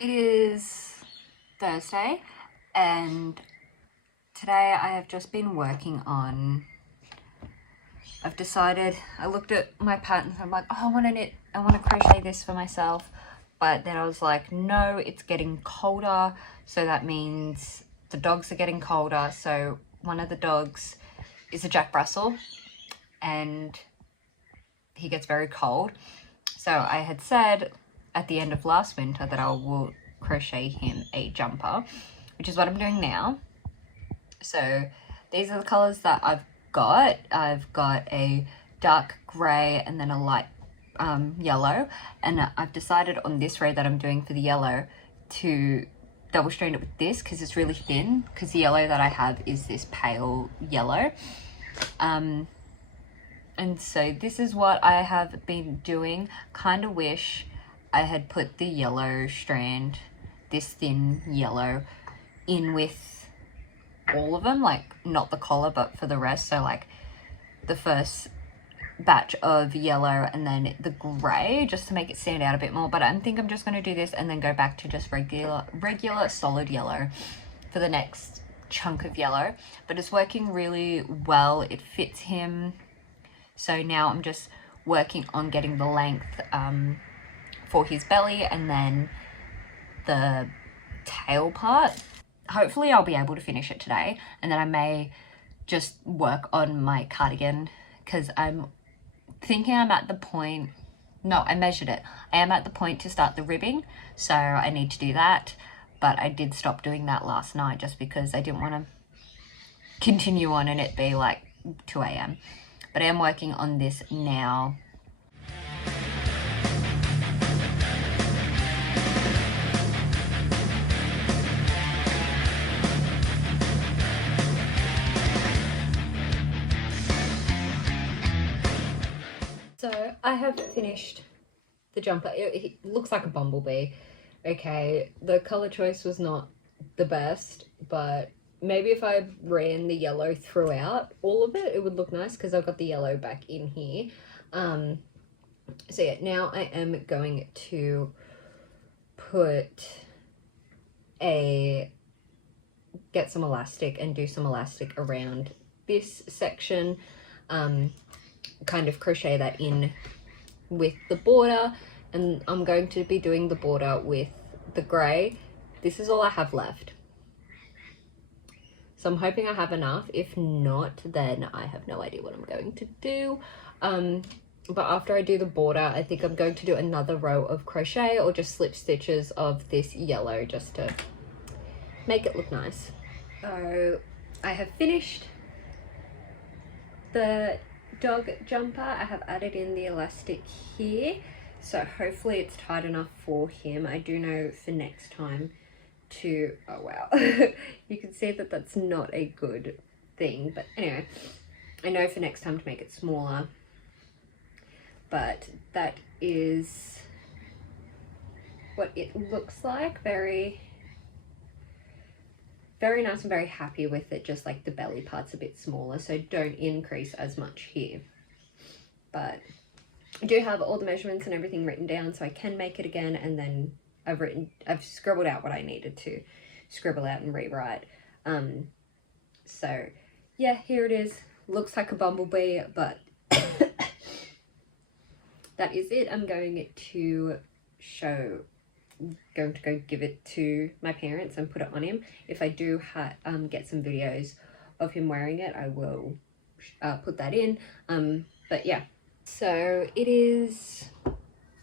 It is Thursday, and today I have just been working on, I've decided, I looked at my patterns and I'm like, oh, I want to crochet this for myself. But then I was like, no, it's getting colder. So that means the dogs are getting colder. So one of the dogs is a Jack Russell and he gets very cold. So I had said at the end of last winter that I will crochet him a jumper, which is what I'm doing now. So these are the colors that I've got. I've got a dark gray and then a light yellow, and I've decided on this ray that I'm doing for the yellow to double strand it with this because it's really thin, because the yellow that I have is this pale yellow. And so this is what I have been doing. Kind of wish I had put the yellow strand, this thin yellow, in with all of them, like not the collar but for the rest. So like the first batch of yellow and then the gray, just to make it stand out a bit more. But I think I'm just going to do this and then go back to just regular solid yellow for the next chunk of yellow. But it's working really well. It fits him. So now I'm just working on getting the length for his belly and then the tail part. Hopefully I'll be able to finish it today, and then I may just work on my cardigan, because I'm thinking I'm at the point, no, I measured it. I am at the point to start the ribbing, so I need to do that. But I did stop doing that last night just because I didn't want to continue on and it be like 2 a.m. But I am working on this now. So I have finished the jumper. It looks like a bumblebee. Okay, the color choice was not the best, but maybe if I ran the yellow throughout all of it, it would look nice, because I've got the yellow back in here. So yeah, now I am going to get some elastic and do some elastic around this section, kind of crochet that in with the border, and I'm going to be doing the border with the grey. This is all I have left, so I'm hoping I have enough. If not, then I have no idea what I'm going to do. But after I do the border, I think I'm going to do another row of crochet or just slip stitches of this yellow just to make it look nice. So I have finished the dog jumper. I have added in the elastic here, so hopefully it's tight enough for him. I do know for next time to, oh wow, you can see that that's not a good thing, but anyway, I know for next time to make it smaller. But that is what it looks like. Very, very nice. I'm very happy with it. Just like the belly part's a bit smaller, so don't increase as much here. But I do have all the measurements and everything written down, so I can make it again. And then I've scribbled out what I needed to scribble out and rewrite. So yeah, here it is. Looks like a bumblebee, but that is it. I'm going to go give it to my parents and put it on him. If I do get some videos of him wearing it, I will put that in. But yeah, so it is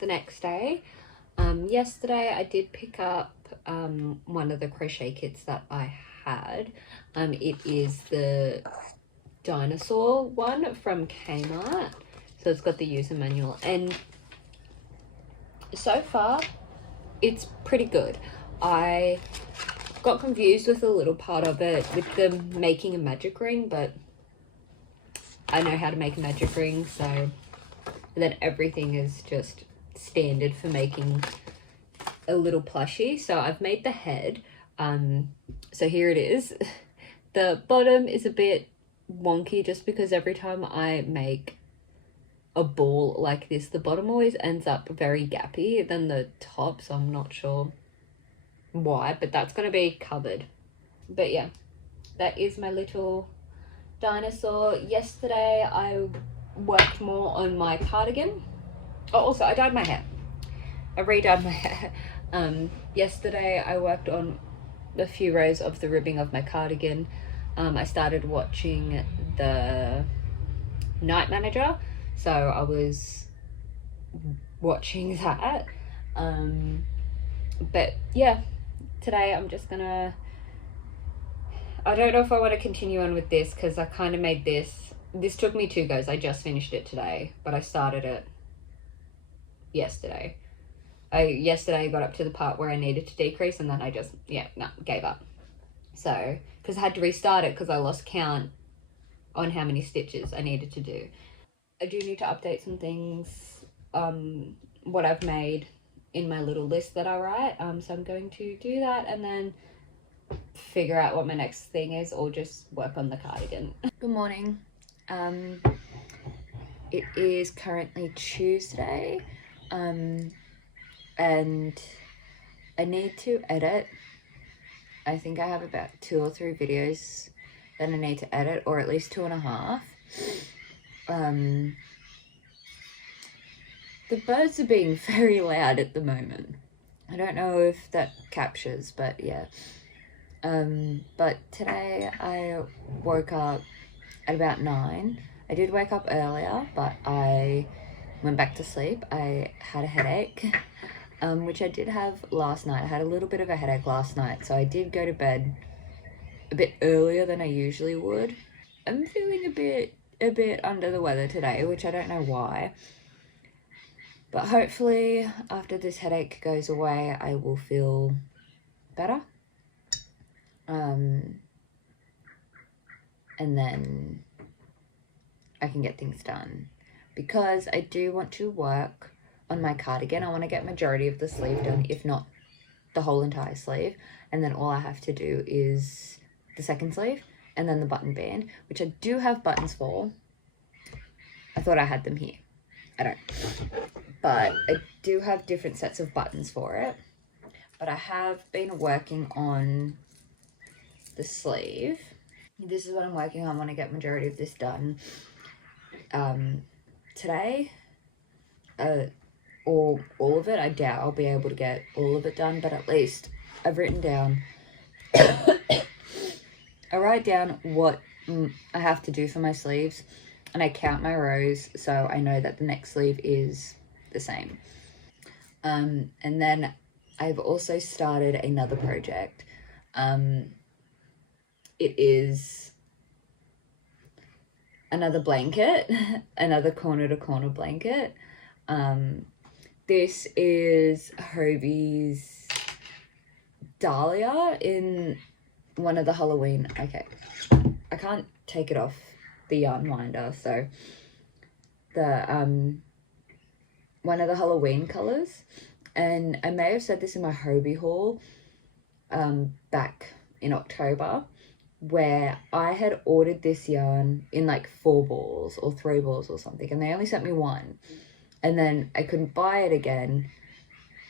the next day. Yesterday I did pick up one of the crochet kits that I had. It is the dinosaur one from Kmart. So it's got the user manual, and so far it's pretty good. I got confused with a little part of it with the making a magic ring, but I know how to make a magic ring, so, and then everything is just standard for making a little plushie. So I've made the head. So here it is. The bottom is a bit wonky just because every time I make a ball like this, the bottom always ends up very gappy than the top, so I'm not sure why, but that's going to be covered. But yeah, that is my little dinosaur. Yesterday I worked more on my cardigan. Oh, also I dyed my hair. I re-dyed my hair. Yesterday I worked on a few rows of the ribbing of my cardigan. I started watching the Night Manager, so I was watching that. But yeah, today I'm just gonna, I don't know if I want to continue on with this because I kind of made this took me 2 goes. I just finished it today, but I started it yesterday. Yesterday I got up to the part where I needed to decrease, and then I just, gave up. So, because I had to restart it because I lost count on how many stitches I needed to do. I do need to update some things, what I've made in my little list that I write. So I'm going to do that and then figure out what my next thing is, or just work on the cardigan. Good morning. It is currently Tuesday, and I need to edit. I think I have about 2 or 3 videos that I need to edit, or at least 2.5. The birds are being very loud at the moment. I don't know if that captures, but yeah. But today I woke up at about 9. I did wake up earlier, but I went back to sleep. I had a headache, which I did have last night. I had a little bit of a headache last night, so I did go to bed a bit earlier than I usually would. I'm feeling a bit under the weather today, which I don't know why. But hopefully after this headache goes away, I will feel better. And then I can get things done, because I do want to work on my cardigan. I want to get majority of the sleeve done, if not the whole entire sleeve, and then all I have to do is the second sleeve and then the button band, which I do have buttons for. I thought I had them here. I don't, but I do have different sets of buttons for it. But I have been working on the sleeve. This is what I'm working on. I want to get majority of this done today, or all of it. I doubt I'll be able to get all of it done, but at least I've written down I write down what I have to do for my sleeves, and I count my rows so I know that the next sleeve is the same. And then I've also started another project. It is another blanket, another corner to corner blanket. This is Hobie's Dahlia in one of the Halloween, okay, I can't take it off the yarn winder, so the one of the Halloween colors. And I may have said this in my Hobie haul back in October, where I had ordered this yarn in like 4 balls or 3 balls or something, and they only sent me 1, and then I couldn't buy it again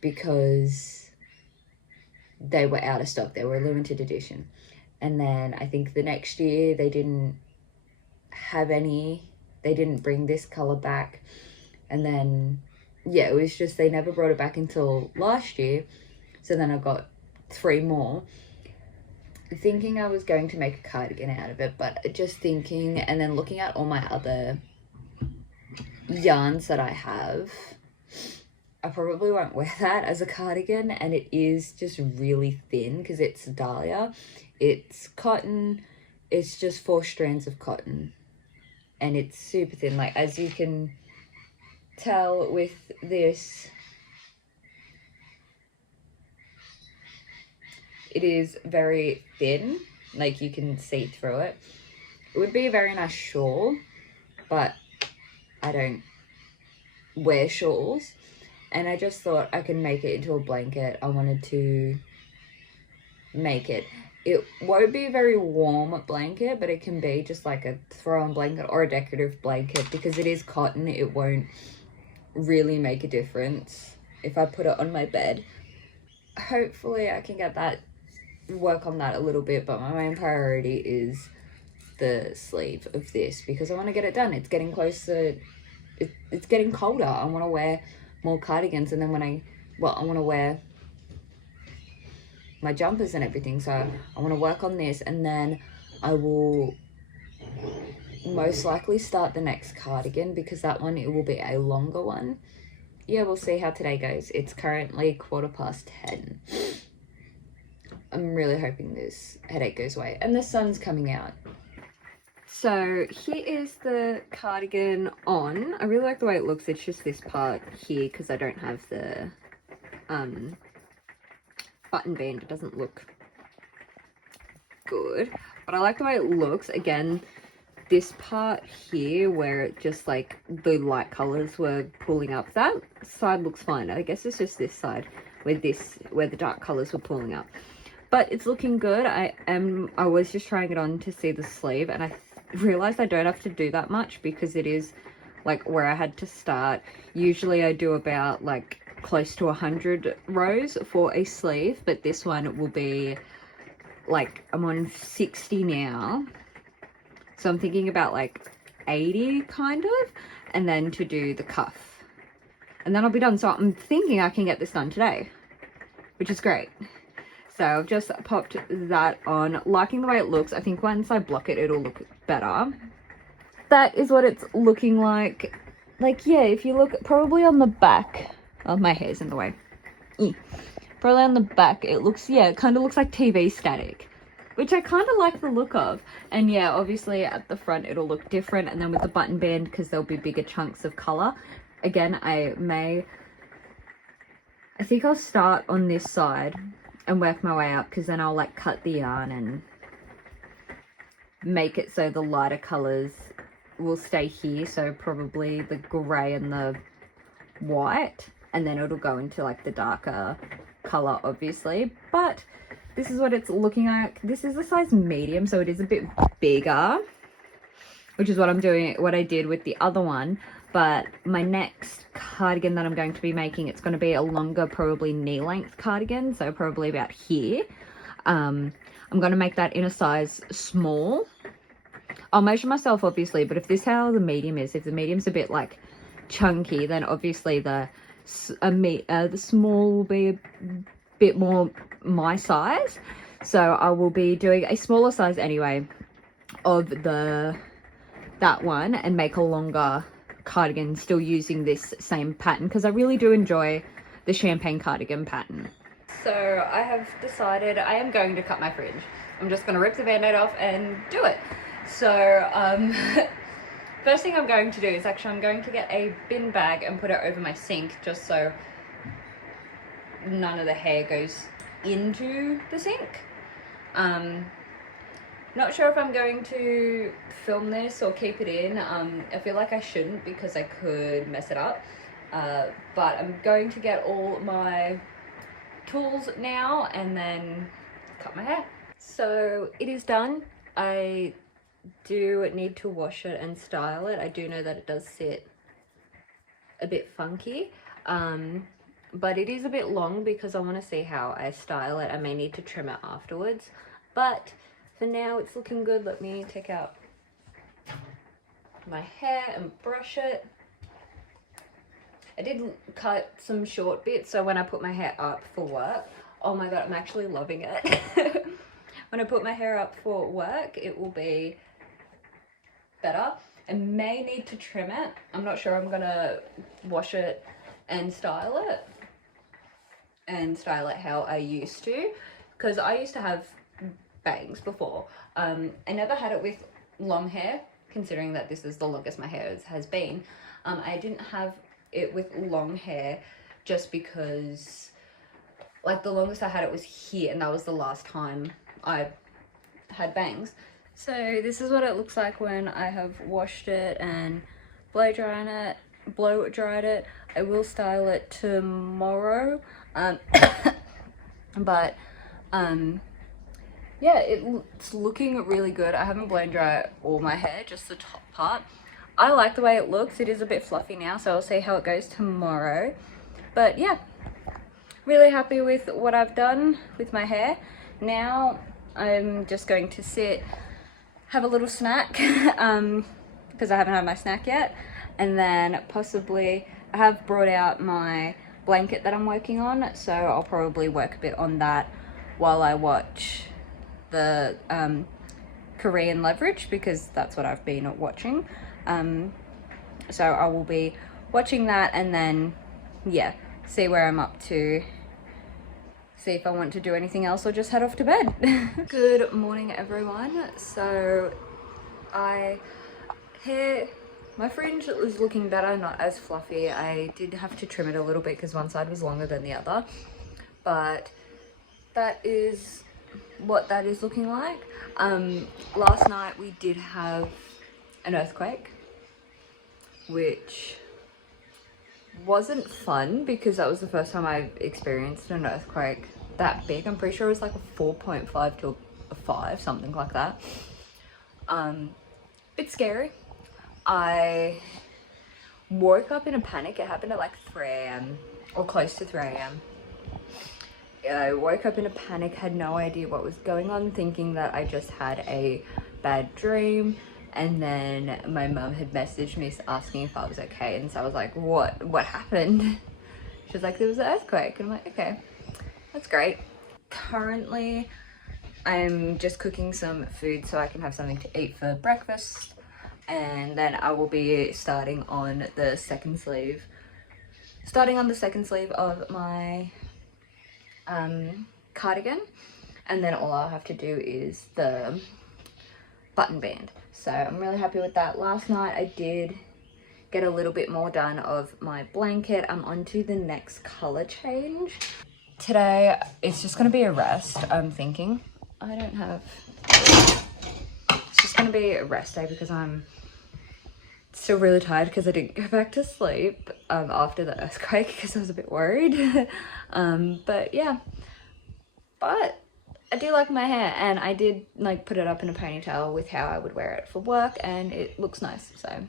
because they were out of stock. They were a limited edition. And then I think the next year they didn't have any, they didn't bring this color back. And then, yeah, it was just, they never brought it back until last year. So then I got 3 more, thinking I was going to make a cardigan out of it, but just thinking, and then looking at all my other yarns that I have, I probably won't wear that as a cardigan, and it is just really thin because it's Dahlia. It's cotton. It's just 4 strands of cotton, and it's super thin. Like, as you can tell with this, it is very thin. Like, you can see through it. It would be a very nice shawl, but I don't wear shawls. And I just thought I could make it into a blanket. I wanted to make it. It won't be a very warm blanket, but it can be just like a throw-on blanket or a decorative blanket. Because it is cotton, it won't really make a difference if I put it on my bed. hopefully I can get that, work on that a little bit, but my main priority is the sleeve of this because I want to get it done. It's getting closer, it's getting colder. I want to wear more cardigans, and then when I want to wear my jumpers and everything, so I want to work on this, and then I will most likely start the next cardigan because that one, it will be a longer one. Yeah, we'll see how today goes. It's currently 10:15. I'm really hoping this headache goes away, and the sun's coming out. So here is the cardigan on. I really like the way it looks. It's just this part here because I don't have the button band. It doesn't look good, but I like the way it looks. Again, this part here where it just like the light colors were pulling up, that side looks fine. I guess it's just this side where the dark colors were pulling up, but it's looking good. I was just trying it on to see the sleeve, and I realized I don't have to do that much because it is like where I had to start. Usually I do about like close to 100 rows for a sleeve, but this one will be like, I'm on 60 now, so I'm thinking about like 80 kind of, and then to do the cuff, and then I'll be done. So I'm thinking I can get this done today, which is great. So I've just popped that on, liking the way it looks. I think once I block it, it'll look better. That is what it's looking like. Like, yeah, if you look probably on the back, oh, my hair's in the way. Probably on the back, it looks, yeah, it kind of looks like TV static, which I kind of like the look of. And yeah, obviously at the front, it'll look different. And then with the button band, because there'll be bigger chunks of color. Again, I think I'll start on this side and work my way up, because then I'll like cut the yarn and make it so the lighter colors will stay here. So probably the gray and the white, and then it'll go into like the darker color, obviously. But this is what it's looking like. This is the size medium, so it is a bit bigger, which is what I'm doing, what I did with the other one. But my next cardigan that I'm going to be making, it's going to be a longer, probably knee length cardigan, so probably about here. I'm going to make that in a size small. I'll measure myself, obviously, but if this is how the medium is, if the medium's a bit like chunky, then obviously the small will be a bit more my size. So I will be doing a smaller size anyway of that one, and make a longer cardigan still using this same pattern, because I really do enjoy the champagne cardigan pattern. So I have decided I am going to cut my fringe. I'm just going to rip the band-aid off and do it. So first thing I'm going to do is I'm going to get a bin bag and put it over my sink, just so none of the hair goes into the sink. Not sure if I'm going to film this or keep it in. I feel like I shouldn't because I could mess it up. But I'm going to get all my tools now and then cut my hair. So it is done. I do need to wash it and style it. I do know that it does sit a bit funky. But it is a bit long because I want to see how I style it. I may need to trim it afterwards. But for now, it's looking good. Let me take out my hair and brush it. I did cut some short bits, so when I put my hair up for work, oh my god, I'm actually loving it. When I put my hair up for work, it will be better. I may need to trim it. I'm not sure I'm gonna wash it and style it. And style it how I used to, because I used to have bangs before. I never had it with long hair, considering that this is the longest my hair has been. I didn't have it with long hair just because like the longest I had it was here, and that was the last time I had bangs. So this is what it looks like when I have washed it and blow dried it. I will style it tomorrow. But yeah, it's looking really good. I haven't blown dry all my hair, just the top part. I like the way it looks. It is a bit fluffy now, so I'll see how it goes tomorrow. But yeah, really happy with what I've done with my hair. Now I'm just going to sit, have a little snack, because I haven't had my snack yet, and then possibly I have brought out my blanket that I'm working on, so I'll probably work a bit on that while I watch the Korean leverage, because that's what I've been watching. So I will be watching that, and then yeah, see where I'm up to, see if I want to do anything else or just head off to bed. Good morning everyone. So my fringe was looking better, not as fluffy. I did have to trim it a little bit because one side was longer than the other, but that is what that is looking like. Last night we did have an earthquake, which wasn't fun because that was the first time I experienced an earthquake that big. I'm pretty sure it was like a 4.5 to a 5, something like that. Bit scary. I woke up in a panic. It happened at like 3 a.m. or close to 3 a.m. I woke up in a panic, had no idea what was going on, thinking that I just had a bad dream. And then my mum had messaged me asking if I was okay, and so I was like, what happened? She was like, there was an earthquake. And I'm like, okay, that's great. Currently I'm just cooking some food so I can have something to eat for breakfast, and then I will be starting on the second sleeve of my cardigan, and then all I'll have to do is the button band. So I'm really happy with that. Last night I did get a little bit more done of my blanket. I'm on to the next color change. Today it's just going to be a rest. I'm thinking it's just going to be a rest day because I'm still really tired because I didn't go back to sleep after the earthquake because I was a bit worried. But yeah, but I do like my hair, and I did like put it up in a ponytail with how I would wear it for work, and it looks nice, so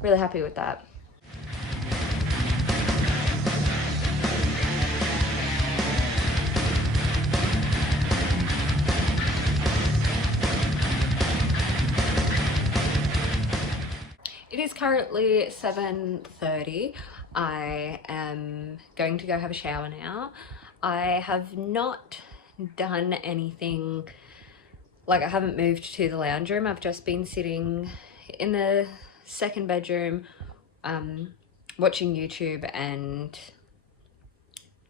really happy with that. It is currently 7:30. I am going to go have a shower now. I have not done anything, like I haven't moved to the lounge room. I've just been sitting in the second bedroom watching YouTube and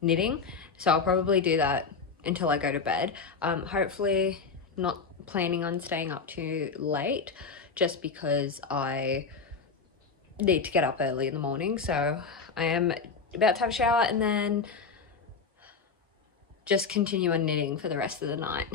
knitting, so I'll probably do that until I go to bed. Hopefully not planning on staying up too late, just because I need to get up early in the morning. So I am about to have a shower and then just continue on knitting for the rest of the night.